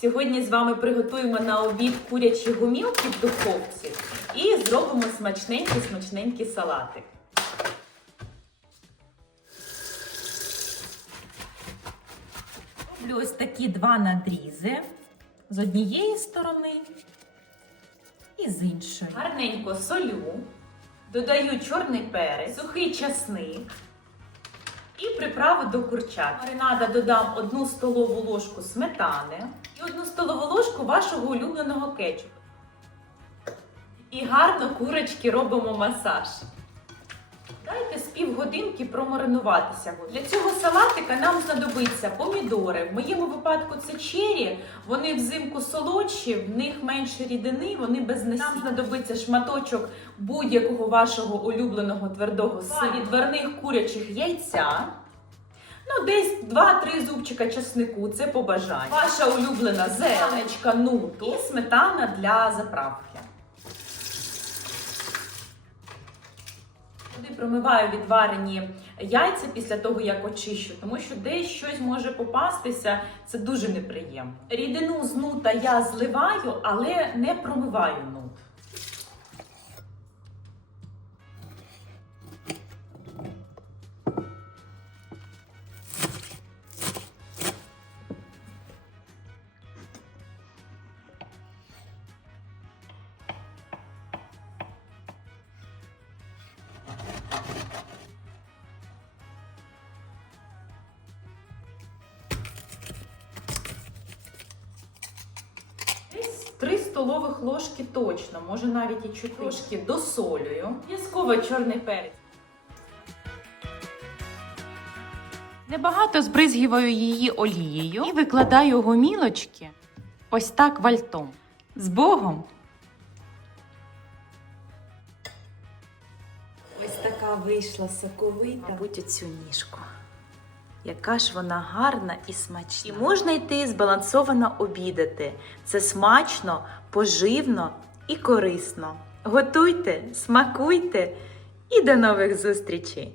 Сьогодні з вами приготуємо на обід курячі гумілки в духовці і зробимо смачненькі-смачненькі салати. Роблю ось такі два надрізи з однієї сторони і з іншої. Гарненько солю, додаю чорний перець, сухий часник і приправу до курчат. Маринада додам одну столову ложку сметани і одну столову ложку вашого улюбленого кетчупу. І гарно курочки робимо масаж. Дайте з півгодинки промаринуватися. Для цього салатика нам знадобиться помідори. В моєму випадку це чері. Вони взимку солодші, в них менше рідини, вони без насіння. Нам знадобиться шматочок будь-якого вашого улюбленого твердого сиру, відварних курячих яйця. Ну, десь 2-3 зубчика чеснику, це по бажанню. Ваша улюблена зеленочка, нуту і сметана для заправки. Туди промиваю відварені яйця після того, як очищу, тому що десь щось може попастися, це дуже неприємно. Рідину з нута я зливаю, але не промиваю нут. Столових ложки точно, може навіть і 4 трошки досолюю. Обов'язково чорний перець. Небагато збризгіваю її олією і викладаю гомілочки ось так вальтом. З Богом! Ось така вийшла соковита. Мабуть, оцю ніжку. Яка ж вона гарна і смачна. І можна йти збалансовано обідати. Це смачно, поживно і корисно. Готуйте, смакуйте і до нових зустрічей!